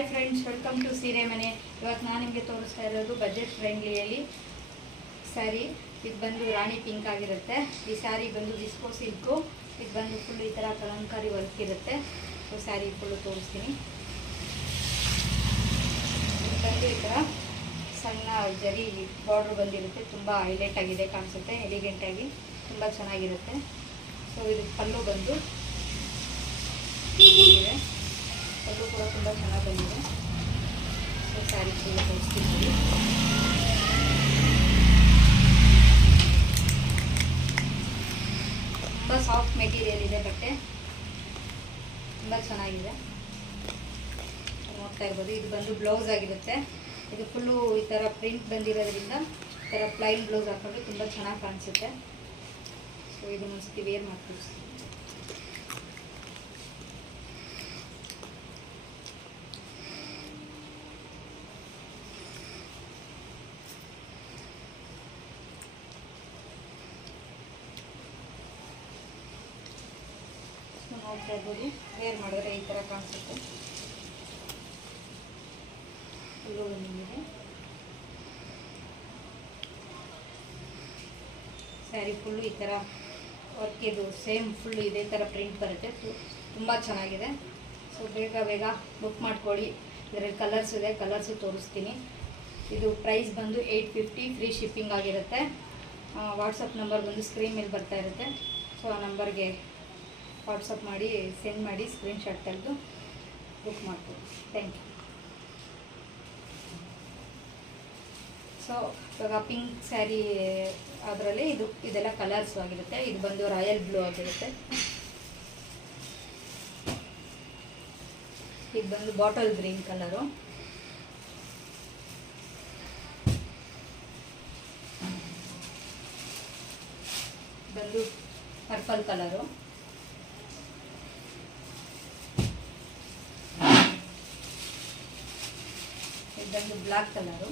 Hi friends, welcome to ಸೀರೆ ಮನೆ. ಇವತ್ತು ನಾನು ನಿಮಗೆ ತೋರಿಸ್ತಾ ಇರೋದು ಬಜೆಟ್ ಫ್ರೆಂಡ್ಲಿಯಲ್ಲಿ ಸ್ಯಾರಿ. ಇದು ಬಂದು ರಾಣಿ ಪಿಂಕ್ ಆಗಿರುತ್ತೆ. ಈ ಸ್ಯಾರಿ ಬಂದು ವಿಸ್ಕೋ ಸಿಲ್ಕು. ಇದು ಬಂದು ಫುಲ್ ಈ ಥರ ಕಲಂಕಾರಿ ವರ್ಕ್ ಇರುತ್ತೆ. ಸೊ ಸ್ಯಾರಿ ಫುಲ್ಲು ತೋರಿಸ್ತೀನಿ. ಇದು ಬಂದು ಈ ಥರ ಸಣ್ಣ ಜರಿ ಬಾರ್ಡ್ರ್ ಬಂದಿರುತ್ತೆ. ತುಂಬ ಹೈಲೈಟ್ ಆಗಿದೆ, ಕಾಣಿಸುತ್ತೆ, ಎಲಿಗೆಂಟಾಗಿ ತುಂಬ ಚೆನ್ನಾಗಿರುತ್ತೆ. ಸೊ ಇದು ಪಲ್ಲು ಬಂದು ಇದೆ. ಪಲ್ಲು ಕೂಡ ತುಂಬ ಚೆನ್ನಾಗಿ ಬಂದಿದೆ. ಸೊ ಸ್ಯಾರಿ ಫುಲ್ಲು ತೋರಿಸ್ತೀನಿ. ತುಂಬ ಸಾಫ್ಟ್ ಮೆಟೀರಿಯಲ್ ಇದೆ, ಬಟ್ಟೆ ತುಂಬ ಚೆನ್ನಾಗಿದೆ, ನೋಡ್ತಾ ಇರ್ಬೋದು. ಇದು ಬಂದು ಬ್ಲೌಸ್ ಆಗಿರುತ್ತೆ. ಇದು ಫುಲ್ಲು ಈ ಥರ ಪ್ರಿಂಟ್ ಬಂದಿರೋದ್ರಿಂದ ಈ ಥರ ಪ್ಲೈನ್ ಬ್ಲೌಸ್ ಹಾಕೊಂಡ್ರೆ ತುಂಬ ಚೆನ್ನಾಗಿ ಕಾಣಿಸುತ್ತೆ. ಸೊ ಇದು ಒಂದ್ಸತಿ ವೇರ್ ಮಾಡ್ತೀವಿ. ನೋಡ್ತಾ ಇರ್ಬೋದು, ವೇರ್ ಮಾಡಿದ್ರೆ ಈ ಥರ ಕಾಣಿಸುತ್ತೆ. ಫುಲ್ಲು ಬಂದಿದೆ ಸ್ಯಾರಿ. ಫುಲ್ಲು ಈ ಥರ ವರ್ಕ್, ಇದು ಸೇಮ್ ಫುಲ್ಲು ಇದೇ ಥರ ಪ್ರಿಂಟ್ ಬರುತ್ತೆ. ತುಂಬ ಚೆನ್ನಾಗಿದೆ. ಸೊ ಬೇಗ ಬೇಗ ಬುಕ್ ಮಾಡ್ಕೊಳ್ಳಿ. ಇದರಲ್ಲಿ ಕಲರ್ಸ್ ಇದೆ, ಕಲರ್ಸು ತೋರಿಸ್ತೀನಿ. ಇದು ಪ್ರೈಸ್ ಬಂದು 850, ಫ್ರೀ ಶಿಪ್ಪಿಂಗ್ ಆಗಿರುತ್ತೆ. ವಾಟ್ಸಪ್ ನಂಬರ್ ಬಂದು ಸ್ಕ್ರೀನ್ ಮೇಲೆ ಬರ್ತಾ ಇರುತ್ತೆ. ಸೊ ಆ ನಂಬರ್ಗೆ ವಾಟ್ಸಪ್ ಮಾಡಿ, ಸೆಂಡ್ ಮಾಡಿ, ಸ್ಕ್ರೀನ್ಶಾಟ್ ತೆಗೆದು ಬುಕ್ ಮಾಡ್ತೀವಿ. Thank you. ಸೊ ಇವಾಗ ಪಿಂಕ್ ಸ್ಯಾರಿ ಅದರಲ್ಲಿ ಇದೆಲ್ಲ ಕಲರ್ಸ್ ಆಗಿರುತ್ತೆ. ಇದು ಬಂದು ರಾಯಲ್ ಬ್ಲೂ ಆಗಿರುತ್ತೆ. ಇದು ಬಂದು ಬಾಟಲ್ ಗ್ರೀನ್ ಕಲರು. ಬಂದು ಪರ್ಪಲ್ ಕಲರು. ಇದು ಬಂದು ಬ್ಲ್ಯಾಕ್ ಕಲರು.